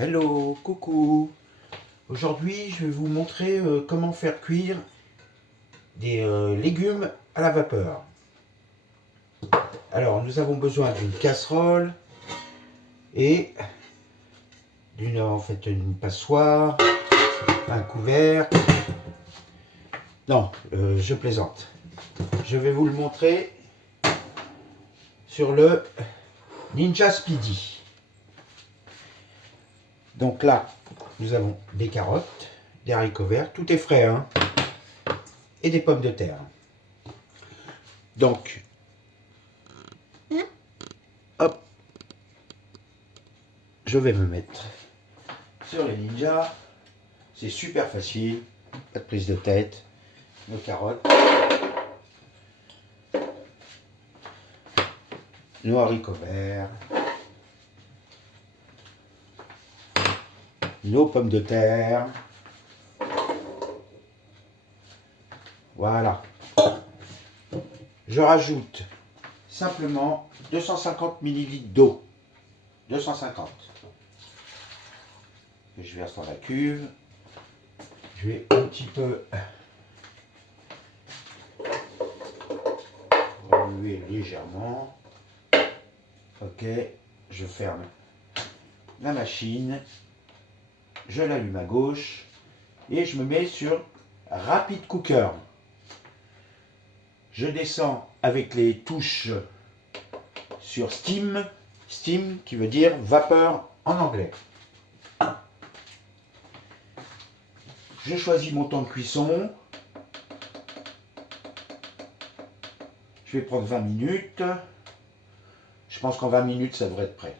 Hello, coucou. Aujourd'hui, je vais vous montrer comment faire cuire des légumes à la vapeur. Alors, nous avons besoin d'une casserole et d'une passoire, un couvercle. Non, je plaisante. Je vais vous le montrer sur le Ninja Speedy. Donc là, nous avons des carottes, des haricots verts, tout est frais, hein, et des pommes de terre. Donc, hop, je vais me mettre sur les ninjas. C'est super facile, pas de prise de tête. Nos carottes, nos haricots verts, nos pommes de terre. Voilà. Je rajoute simplement 250 ml d'eau. 250. Je verse dans la cuve. Je vais un petit peu remuer légèrement. Ok, je ferme la machine. Je l'allume à gauche et je me mets sur Rapid Cooker. Je descends avec les touches sur Steam, Steam qui veut dire vapeur en anglais. Je choisis mon temps de cuisson. Je vais prendre 20 minutes. Je pense qu'en 20 minutes, ça devrait être prêt.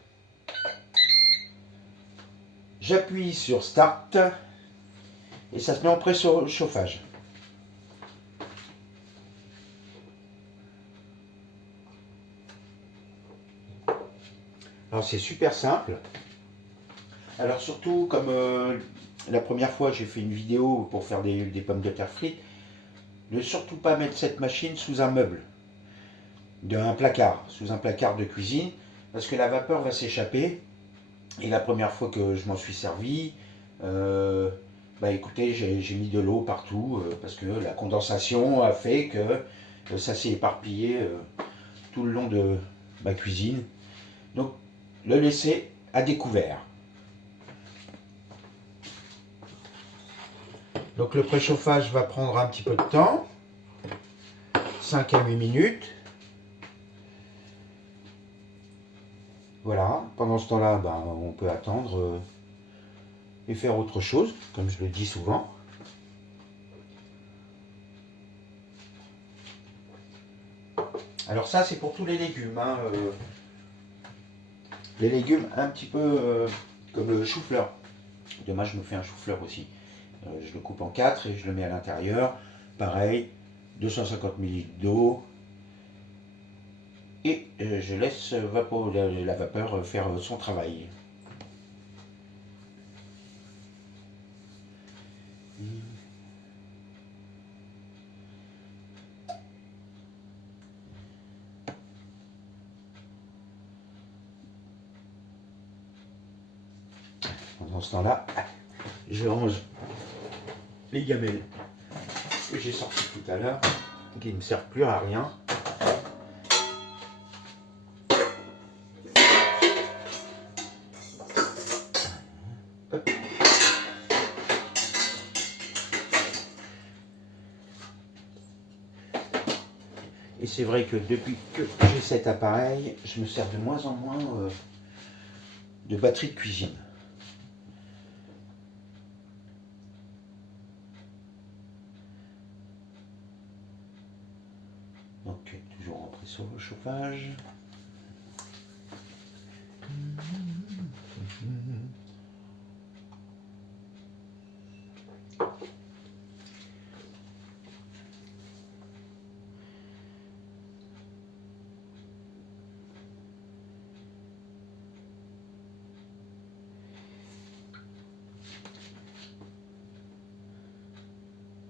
J'appuie sur Start et ça se met en préchauffage. Alors c'est super simple. Alors surtout comme la première fois j'ai fait une vidéo pour faire des pommes de terre frites, ne surtout pas mettre cette machine sous un meuble, sous un placard de cuisine, parce que la vapeur va s'échapper. Et la première fois que je m'en suis servi, écoutez, j'ai mis de l'eau partout parce que la condensation a fait que ça s'est éparpillé tout le long de ma cuisine. Donc le laisser à découvert. Donc le préchauffage va prendre un petit peu de temps, 5 à 8 minutes. Voilà, pendant ce temps-là, on peut attendre et faire autre chose, comme je le dis souvent. Alors ça, c'est pour tous les légumes. Hein, les légumes un petit peu comme le chou-fleur. Demain, je me fais un chou-fleur aussi. Je le coupe en 4 et je le mets à l'intérieur. Pareil, 250 ml d'eau. Et je laisse la vapeur faire son travail. Pendant ce temps-là, je range les gamelles que j'ai sorties tout à l'heure, qui ne me servent plus à rien. Hop. Et c'est vrai que depuis que j'ai cet appareil, je me sers de moins en moins de batterie de cuisine. Donc toujours en préchauffage.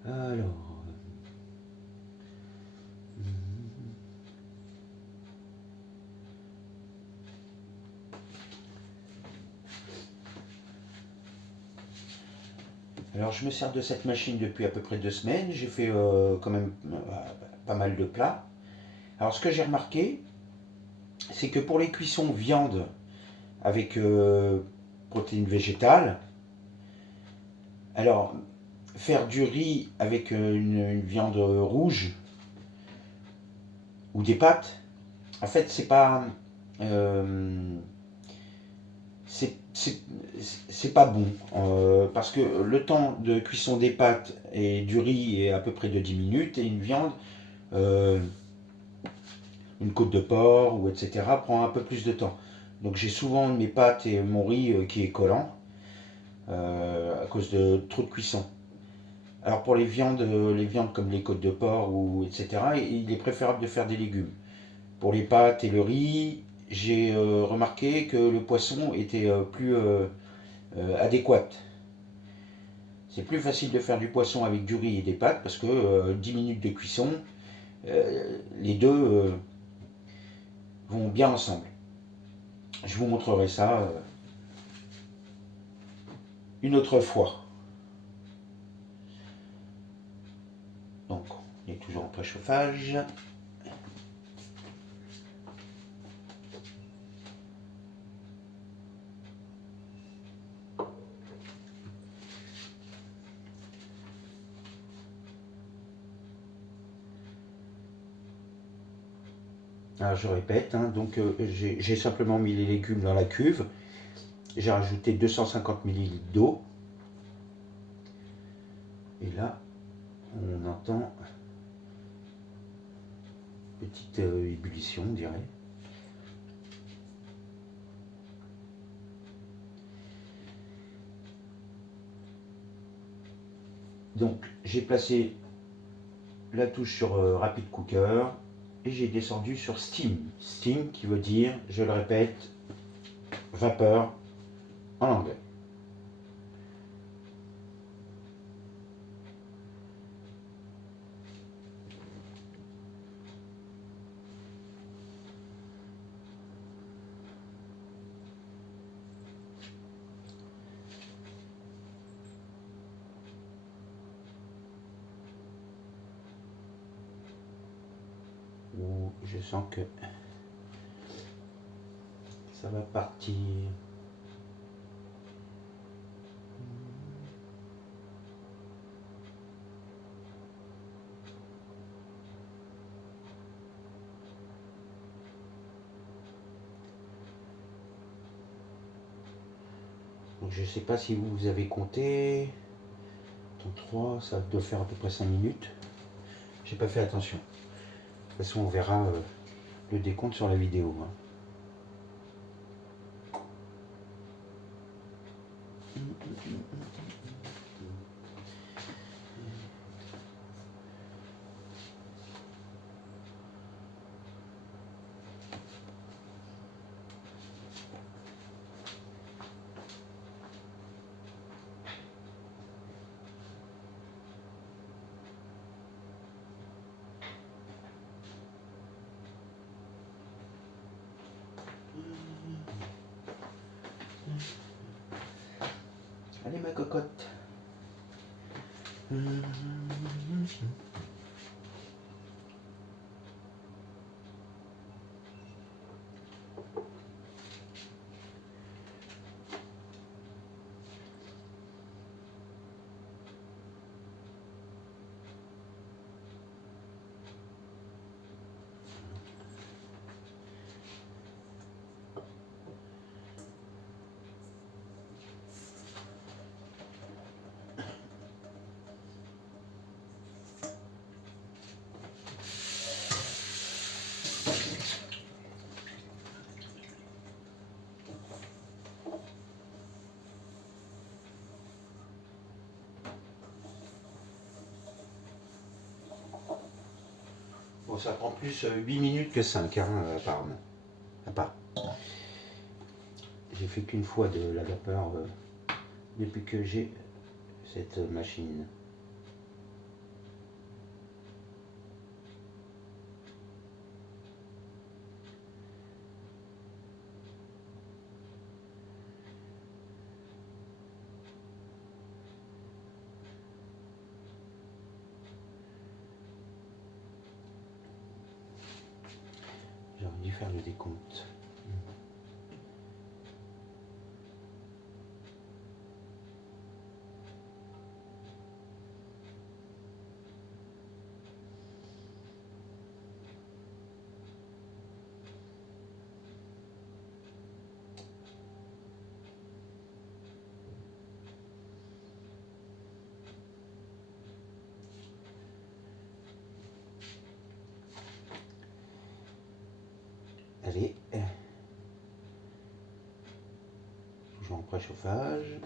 Alors, Alors je me sers de cette machine depuis à peu près 2 semaines. J'ai fait quand même pas mal de plats. Alors ce que j'ai remarqué, c'est que pour les cuissons viande avec protéines végétales, alors faire du riz avec une viande rouge ou des pâtes, en fait euh, c'est pas bon. Parce que le temps de cuisson des pâtes et du riz est à peu près de 10 minutes et une viande, euh, une côte de porc ou etc. prend un peu plus de temps. Donc j'ai souvent mes pâtes et mon riz qui est collant à cause de trop de cuisson. Alors pour les viandes comme les côtes de porc ou etc. il est préférable de faire des légumes. Pour les pâtes et le riz, j'ai remarqué que le poisson était plus adéquat. C'est plus facile de faire du poisson avec du riz et des pâtes parce que 10 minutes de cuisson, les deux vont bien ensemble. Je vous montrerai ça une autre fois. Donc, on est toujours en préchauffage. Alors, je répète, hein, donc j'ai simplement mis les légumes dans la cuve. J'ai rajouté 250 ml d'eau. Et là, on entend petite ébullition, on dirait. Donc, j'ai placé la touche sur Rapid Cooker et j'ai descendu sur Steam. Steam qui veut dire, je le répète, vapeur en anglais. Où je sens que ça va partir. Donc je ne sais pas si vous avez compté. 3, ça doit faire à peu près 5 minutes. J'ai pas fait attention. De toute façon, on verra le décompte sur la vidéo. Hein. Allez ma cocotte. Bon, ça prend plus 8 minutes que 5, hein, apparemment. À part. J'ai fait qu'une fois de la vapeur depuis que j'ai cette machine. faire le décompte. Allez, toujours en préchauffage.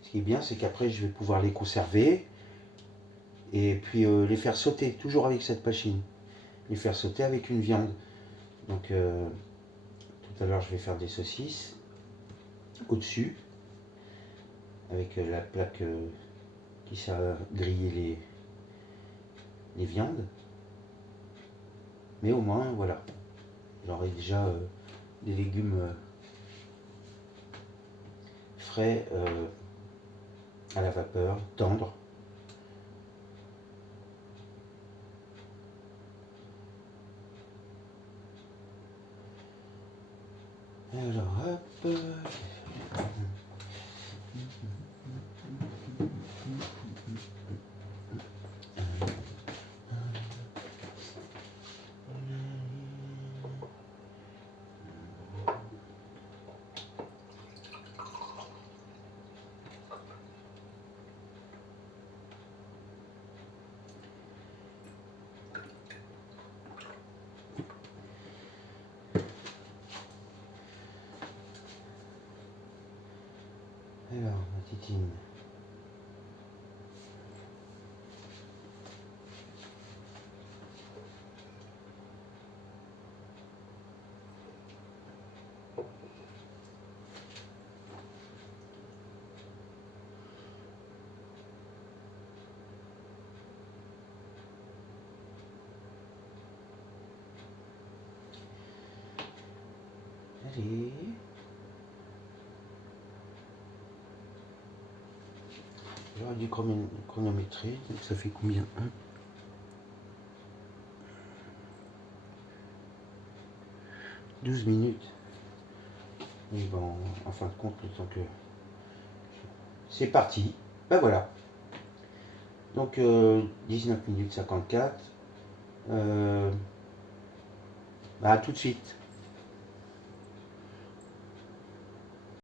Ce qui est bien, c'est qu'après, je vais pouvoir les conserver et puis les faire sauter, toujours avec cette machine. Les faire sauter avec une viande. Donc, tout à l'heure, je vais faire des saucisses au-dessus, avec la plaque qui sert à griller les viandes. Mais au moins, voilà, j'aurai déjà des légumes frais à la vapeur, tendres. Alors, hop. Alors, ma titine. Allez. J'aurais dû chronométrer, donc ça fait combien? 12 minutes. Et bon, en fin de compte, le temps que... C'est parti. Ben voilà. Donc 19 minutes 54. À tout de suite.